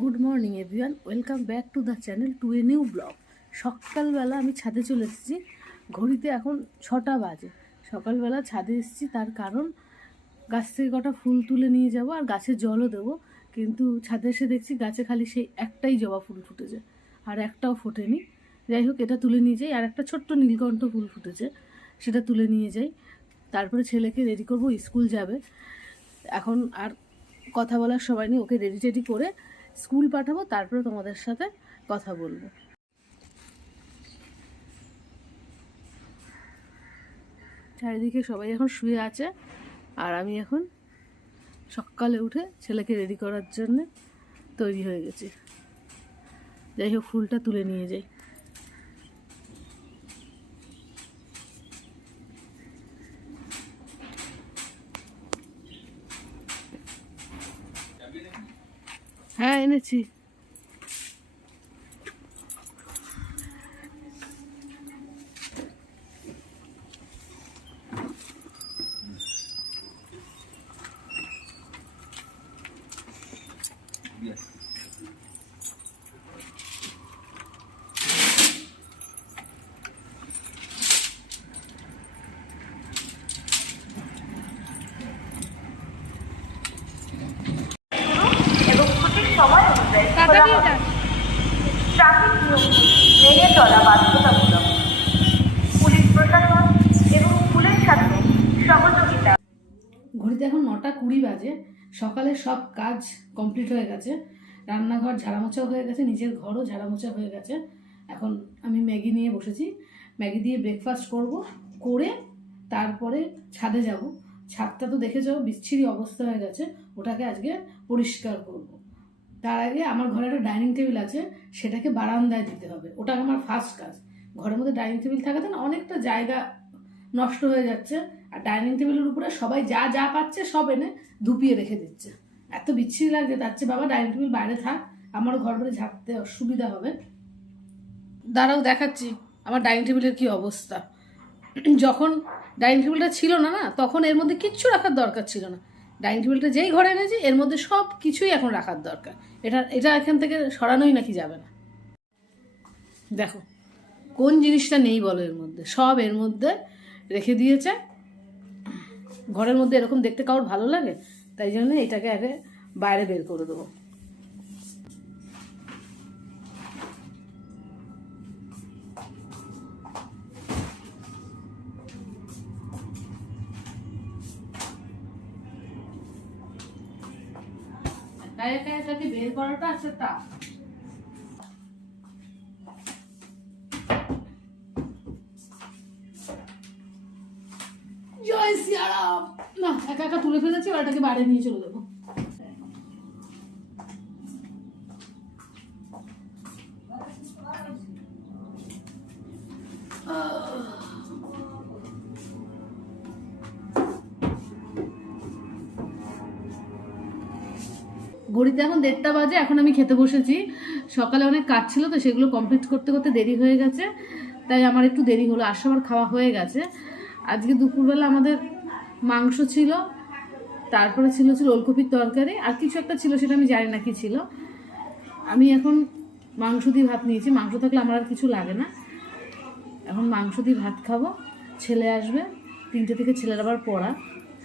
Good morning everyone welcome back to the channel to a new blog সকালবেলা আমি ছাদে চলে এসেছি। ঘড়িতে এখন ছটা বাজে। সকালবেলা ছাদে এসেছি, তার কারণ গাছ থেকে কটা ফুল তুলে নিয়ে যাব আর গাছে জলও দেবো। কিন্তু ছাদে এসে দেখছি গাছে খালি সেই একটাই জবা ফুল ফুটেছে আর একটাও ফোটেনি। যাই হোক, এটা তুলে নিয়ে যাই। আর একটা ছোট্ট নীলকণ্ঠ ফুল ফুটেছে, সেটা তুলে নিয়ে যাই। তারপরে ছেলেকে রেডি করব, স্কুল যাবে। এখন আর কথা বলার সময় নেই, ওকে রেডি টেডি করে স্কুল পাঠাবো, তারপরে তোমাদের সাথে কথা বলব। চারিদিকে সবাই এখন শুয়ে আছে, আর আমি এখন সকালে উঠে ছেলেকে রেডি করার জন্য তৈরি হয়ে গেছি। যাই হোক, ফুলটা তুলে নিয়ে যাই। হ্যাঁ এনেছি এবং সঠিক সময় অনুযায়ী টাকা খোলা দিয়ে হবে। যান ট্রাফিক নিয়মগুলি মেনে চলা বাধ্যতামূলক পুলিশ প্রশাসন এবং স্কুলের সাথে সহযোগিতা ঘড়িতে এখন নটা কুড়ি বাজে, সকালে সব কাজ কমপ্লিট হয়ে গেছে, রান্নাঘর ঝাড়ামোছাও হয়ে গেছে, নিজের ঘরও ঝাড়ামোছা হয়ে গেছে। এখন আমি ম্যাগি নিয়ে বসেছি, ম্যাগি দিয়ে ব্রেকফাস্ট করব, করে তারপরে ছাদে যাব। ছাদটা তো দেখে যাও বিচ্ছিরি অবস্থা হয়ে গেছে, ওটাকে আজকে পরিষ্কার করব। তার আগে আমার ঘরে একটা ডাইনিং টেবিল আছে, সেটাকে বারান্দায় দিতে হবে, ওটা আমার ফার্স্ট কাজ। ঘরের মধ্যে ডাইনিং টেবিল থাকাতে না অনেকটা জায়গা নষ্ট হয়ে যাচ্ছে আর ডাইনিং টেবিলের উপরে সবাই যা যা পাচ্ছে সব এনে ধুপিয়ে রেখে দিচ্ছে। এত বিচ্ছিরি লাগছে, তার চেয়ে বাবা ডাইনিং টেবিল বাইরে থাক আমার ঘর বাড়ি ঝাঁকতে অসুবিধা হবে। দাঁড়াও, দেখাচ্ছি আমার ডাইনিং টেবিলের কি অবস্থা। যখন ডাইনিং টেবিলটা ছিল না না, তখন এর মধ্যে কিচ্ছু রাখার দরকার ছিল না। ডাইনিং টেবিলটা যেই ঘরে এনেছি, এর মধ্যে সব কিছুই এখন রাখার দরকার। এটা এটা এখান থেকে সরানোই নাকি যাবে না। দেখো, কোন জিনিসটা নেই বলো এর মধ্যে, সব এর মধ্যে রেখে দিয়েছে। ঘরের মধ্যে এরকম দেখতে কারোর ভালো লাগে, তাই জন্য এটাকে আগে বাইরে বের করে দেবো। একা একা এটাকে বের করাটা একটা টাফ না, একা একা তুলে ফেলেছি এটাকে নিয়ে চলে দেবো ঘড়িতে এখন দেড়টা বাজে, এখন আমি খেতে বসেছি। সকালে অনেক কাজ ছিল, তো সেগুলো কমপ্লিট করতে করতে দেরি হয়ে গেছে। তাই আমার একটু দেরি হলো, আর সবার খাওয়া হয়ে গেছে। আজকে দুপুরবেলা আমাদের মাংস ছিল, তারপরে ছিল ছিল ওলকপির তরকারি, আর কিছু একটা ছিল সেটা আমি জানি না কি ছিল। আমি এখন মাংস দিয়ে ভাত নিয়েছি, মাংস থাকলে আমার আর কিছু লাগে না। এখন মাংস দিয়ে ভাত খাব, ছেলে আসবে, তিনটে থেকে ছেলের আবার পড়া।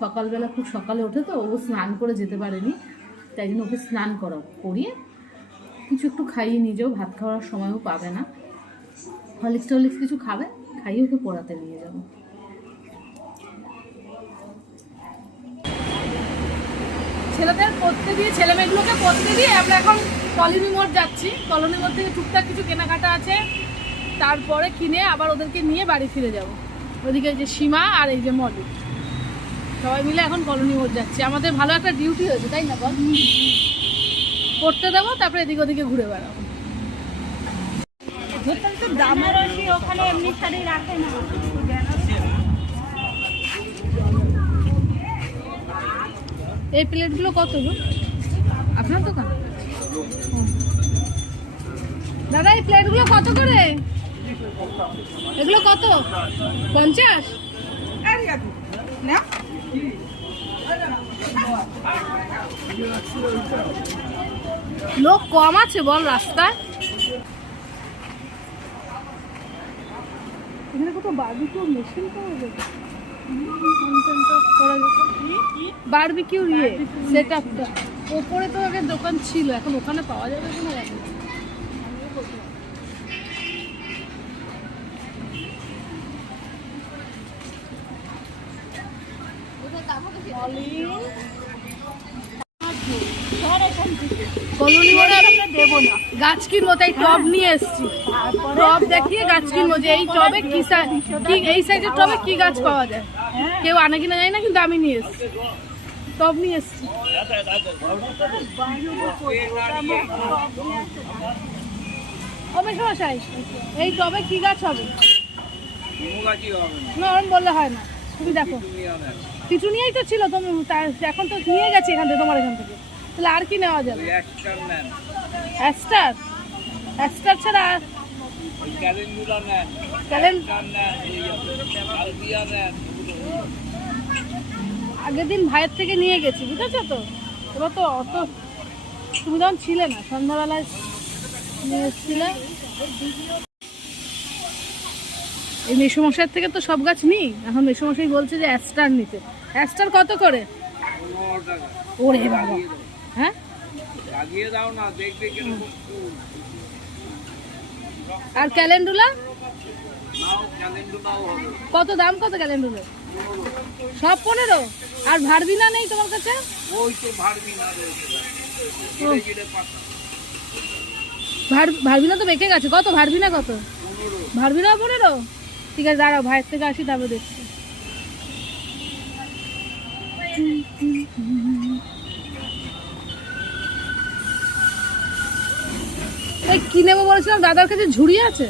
সকালবেলা খুব সকালে ওঠে তো, ও স্নান করে যেতে পারেনি, তাই জন্য ওকে স্নান করাবো করিয়ে কিছু একটু খাইয়ে নিয়ে যাও, ভাত খাওয়ার সময়ও পাবে না। হলিক্স টলিক্স কিছু খাবে, খাইয়ে ওকে পড়াতে নিয়ে যাব। ছেলেদের পড়তে দিয়ে, ছেলে মেয়েগুলোকে পড়তে দিয়ে আমরা এখন কলোনি মোড় যাচ্ছি। কলোনি মোড় থেকে টুকটাক কিছু কেনাকাটা আছে। তারপরে কিনে আবার ওদেরকে নিয়ে বাড়ি ফিরে যাব। ওদিকে যে সীমা আর এই যে মডেল সবাই মিলে এখন কলোনি মোড় যাচ্ছি। আমাদের ভালো একটা ডিউটি হয়েছে, তাই না, বল? পড়তে দেবো, তারপরে এদিকে ওদিকে ঘুরে বেড়াবো। দামারসি ওখানে এমনি শাড়ি রাখে না। এই প্লেটগুলো কত গো? আপনার দোকান। দাদা, এই প্লেটগুলো কত করে? এগুলো কত? পঞ্চাশ? লোক কম আছে, বল রাস্তায়। এখানে কোথাও বারবিকিউ মেশিন পাওয়া যাবে বারবিকিউ ইয়ে সেট আপটা ওপরে তো আগে দোকান ছিল, এখন ওখানে পাওয়া যাবে কিনা কলোনি দেবো না। গাছ কিনবো তাই টব নিয়ে এসেছি। টব দেখিয়ে গাছ কিনবো যে এই টবে কি কি এই সাইজের টবে কি গাছ পাওয়া যায়? কেউ আনে কিনা জানি না, কিন্তু আমি নিয়ে এসেছি। টব নিয়ে এসেছি। এই টবে কি গাছ হবে? না, ওরম বললে হয় না। তুমি দেখো। পিটুনিয়াই তো ছিল এখন তো নিয়ে গেছি এখান থেকে, তোমার এখান থেকে। তাহলে আর কি নেওয়া যাবে? অ্যাস্টার। অ্যাস্টার ছাড়া আর ক্যালেন আগের দিন ভাইয়ের থেকে নিয়ে গেছি, বুঝেছ তো? এবার তো অত তুমি তখন ছিলে না। সন্ধ্যাবেলায় নিয়ে এসেছিলে। এই মেসোমশাইয়ের থেকে তো সব গাছ নিই। এখন মেসোমশাই বলছে যে অ্যাস্টার নিতে। অ্যাস্টার কত করে? ওরে বাবা। হ্যাঁ? লাগিয়ে দাও না দেখবে কীরকম ফুল। আর ক্যালেন্ডুলা? কত দাম কত ক্যালেন্ডুলের সব পনেরো? আর ভারবিনা নেই তোমার কাছে? ওই তো ভারবিনা তো বেঁকে গেছে। কত? ভারবিনা কত? ভারবিনা পনেরো? ঠিক আছে দাঁড়াও ভাইয়ের থেকে আসি তারপরে দেখছি। এই কি নেব বলেছিলাম? দাদার কাছে ঝুড়ি আছে?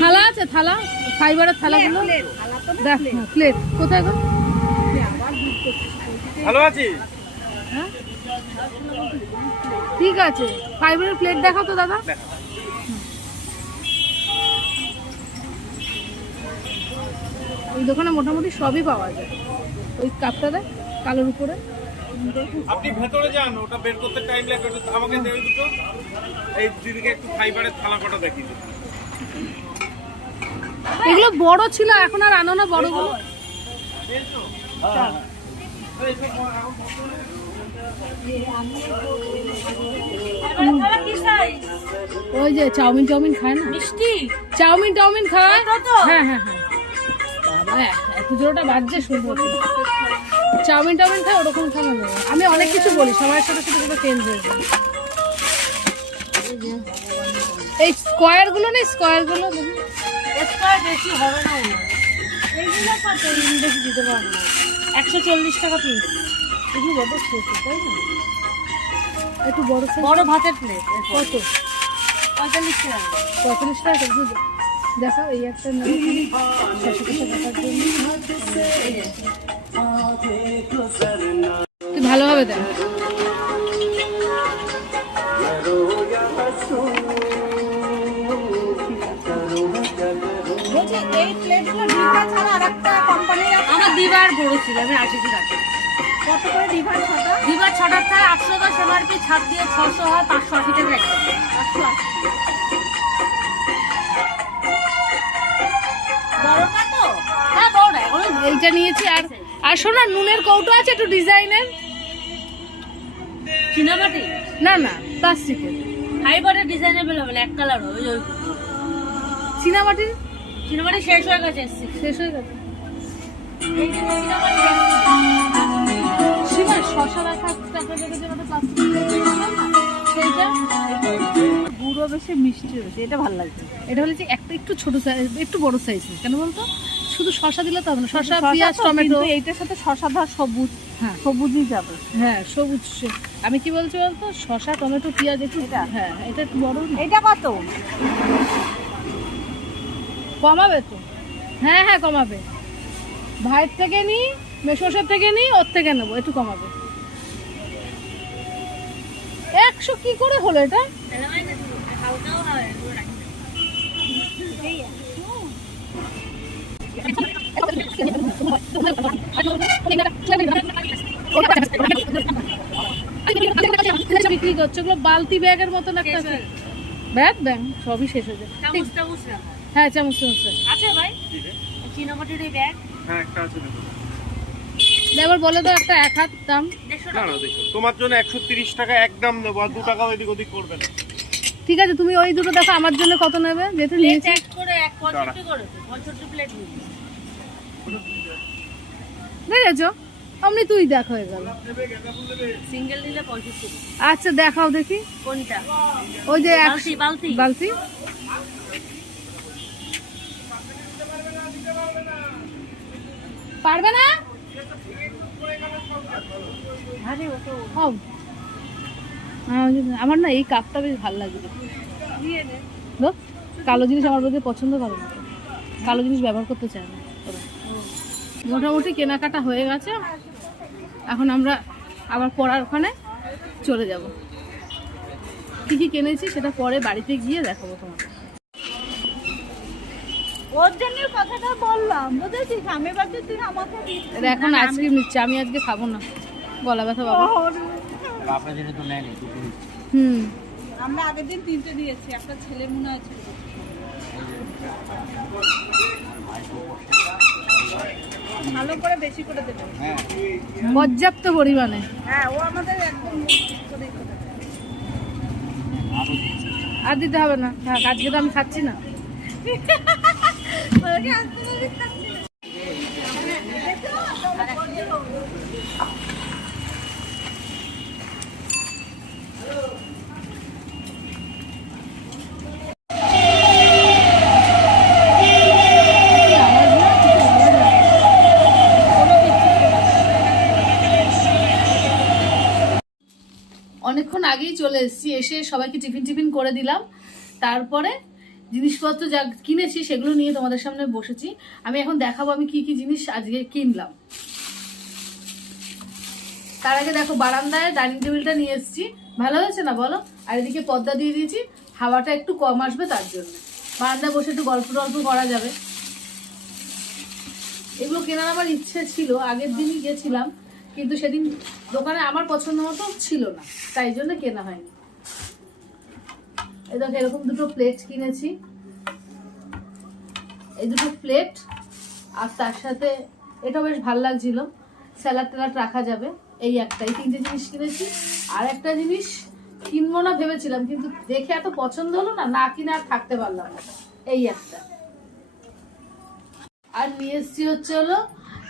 থালা আছে থালা? ফাইবারের থালাগুলো থালা তো দেখ প্লেট কোথায় গো? ভালো আছি হ্যাঁ? ঠিক আছে। ফাইবারের প্লেট দেখাও তো দাদা। ওই দোকানে মোটামুটি সবই পাওয়া যায়। ওই কাপটা কাপটাতে কালোর উপরে। আপনি ভেতরে যান ওটা বের করতে টাইম লাগবে। একটু আমাকে দেবে দুটো। এই দিদিকে একটু ফাইবারের থালা কটা দেখিয়ে এগুলো বড় ছিল এখন আর আনো না কি সাইজ ওই যে চাউমিন চাউমিন খায় না? মিষ্টি? চাউমিন টাউমিন খায়? হ্যাঁ হ্যাঁ হ্যাঁ। বাবা এত জোরটা বাজছে শুনব চাউমিন টাউমিন খায় ওরকম খাওয়া যাবে আমি অনেক কিছু বলি সবার সাথে সাথে সেটা চেঞ্জ হয়ে যায়। এই স্কোয়ারগুলো নেই স্কোয়ার। বেশি হবে না এইগুলো কত বেশি দিতে পারব না। একশো চল্লিশ টাকা পিস এগুলো বড় ছোট তাই না? একটু বড় বড় ভাতের প্লেট কত? পঁয়তাল্লিশ টাকা। পঁয়তাল্লিশ টাকা একটু দেখো এই একটা নেই তুই ভালোভাবে দেখ। আমার দিবার বড় ছিল আমি কত করে ছটা? ডিভার ছটার থেকে আটশো দশ এমআরপি ছাড় দিয়ে ছশো হয় পাঁচশো আশি টাকা একটা পাঁচশো আশি। বড়টা তো? হ্যাঁ এইটা নিয়েছি আর আর শোনো নুনের কৌটো আছে একটু ডিজাইনের। চিনামাটি না না প্লাস্টিকের। ফাইবারের ডিজাইন অ্যাভেলেবেল এক কালার ওই ওই চীনামাটির চিনামাটি শেষ হয়ে গেছে শেষ হয়ে গেছে? সীমা শশা রাখা সেইটা? গুঁড়ো বেশি মিষ্টি হয়েছে এটা ভালো লাগছে এটা হলে যে একটা একটু ছোট সাইজ একটু বড় সাইজ কেন বলতো? শুধু শশা দিলে তো হবে না শশা পেঁয়াজ টমেটো। এইটার সাথে শশা ধর সবুজ হ্যাঁ। সবুজই যাবে। হ্যাঁ সবুজ আমি কি বলছি বলতো? শশা টমেটো পেঁয়াজ একটু এটা? হ্যাঁ এটা একটু বড় না? এটা কত? কমাবে তো। হ্যাঁ হ্যাঁ কমাবে। ভাইয়ের থেকে নিই মেশোসের থেকে নিই ওর থেকে নেব একটু কমাবে। একশো কি করে হলো এটা? বিক্রি করছে? ওগুলো বালতি ব্যাগের মতন একটা ব্যাগ ব্যাগ সবই শেষ হয়ে যায়। হ্যাঁ চামচ চামচ আছে ভাই? চিনামাটির এই ব্যাগ হ্যাঁ একটা আছে এবার বলে দাও একটা এক হাত দাম। দেড়শো না টাকা। না দেখো তোমার জন্য একশো তিরিশ টাকা একদম দেবো আর দু টাকা এদিক ওদিক করবে না। ঠিক আছে তুমি ওই দুটো দেখো আমার জন্য কত নেবে? যেহেতু নিয়েছি। এক করে এক পঁয়ষট্টি করে পঁয়ষট্টি প্লেট নিই দেখেছ? অমনি তুই দেখ হয়ে গেল। সিঙ্গেল নিলে আচ্ছা দেখাও দেখি। কোনটা? ওই যে বালতি বালতি। বালতি। পারবে না? আমার না এই কাপটা বেশ ভালো লাগে। নিয়ে নে। গো, কালো জিনিস আমার বোধহয় পছন্দ করে না। কালো জিনিস ব্যবহার করতে চায় না। মোটামুটি কেনাকাটা হয়ে গেছে। এখন আমরা আবার পড়ার ওখানে চলে যাব। কি কি কিনেছি সেটা পরে বাড়িতে গিয়ে দেখাবো তোমাকে ওর জন্য কথাটা বললাম বুঝেছিস? আমি ভাবছি তুই আমাকে এখন আইসক্রিম নিচ্ছে আমি আজকে খাব না। গলা ব্যথা বাবা। আপনার জন্য তো নেয়নি হুম। আমরা আগের দিন তিনটে দিয়েছি একটা ছেলে মনে ছিল। ভালো করে বেশি করে দেবে। হ্যাঁ। পর্যাপ্ত পরিমাণে। হ্যাঁ ও আমাদের একদম। আর দিতে হবে না। থাক আজকে তো আমি খাচ্ছি না ওকে আসতে বলি খাচ্ছি না। অনেকক্ষণ আগেই চলে এসেছি, এসে সবাইকে টিফিন টিফিন করে দিলাম। তারপরে জিনিসপত্র যা কিনেছি সেগুলো নিয়ে তোমাদের সামনে বসেছি। আমি এখন দেখাবো আমি কি কি জিনিস আজকে কিনলাম। তার আগে দেখো, বারান্দায় ডাইনিং টেবিলটা নিয়ে এসেছি। ভালো হয়েছে না বলো? আর এদিকে পর্দা দিয়ে দিয়েছি, হাওয়াটা একটু কম আসবে তার জন্য। বারান্দায় বসে একটু গল্প টল্প করা যাবে। এগুলো কেনার আমার ইচ্ছে ছিল, আগের দিনই গেছিলাম। কিন্তু সেদিন দোকানে আমার পছন্দ মতো ছিল না, তাই জন্য কেনা হয়নি। দেখো, এরকম দুটো প্লেট কিনেছি। এই দুটো প্লেট আর তার সাথে এটা বেশ ভালো লাগছিল। স্যালাড ট্যালাড রাখা যাবে, এই একটা এই তিনটে জিনিস কিনেছি। আর একটা জিনিস কিনবো না ভেবেছিলাম, কিন্তু দেখে এত পছন্দ হলো না না কিনে আর থাকতে পারলাম না। এই একটা। আর নিয়ে এসছি হচ্ছে হলো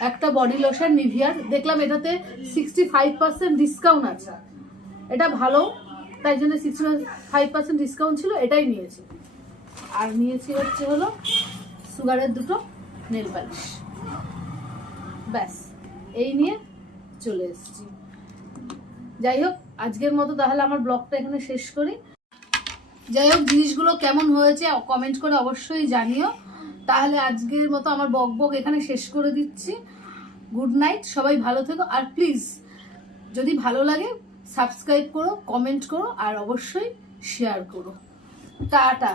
একটা বডি লোশন নিভিয়ার দেখলাম এটাতে সিক্সটি ফাইভ পার্সেন্ট ডিসকাউন্ট আছে। এটা ভালো, তাই জন্য সিক্সটি ফাইভ পার্সেন্ট ডিসকাউন্ট ছিল, এটাই নিয়েছি। আর নিয়েছি হচ্ছে হলো সুগারের দুটো নেল পালিশ ব্যাস, এই নিয়ে চলে এসেছি। যাই হোক, আজকের মতো তাহলে আমার ব্লগটা এখানে শেষ করি। যাই হোক, জিনিসগুলো কেমন হয়েছে কমেন্ট করে অবশ্যই জানিও। তাহলে আজকের মতো আমার বক বক এখানে শেষ করে দিচ্ছি। গুড নাইট সবাই ভালো থেকো। আর প্লিজ যদি ভালো লাগে সাবস্ক্রাইব করো কমেন্ট করো, আর অবশ্যই শেয়ার করো। টাটা।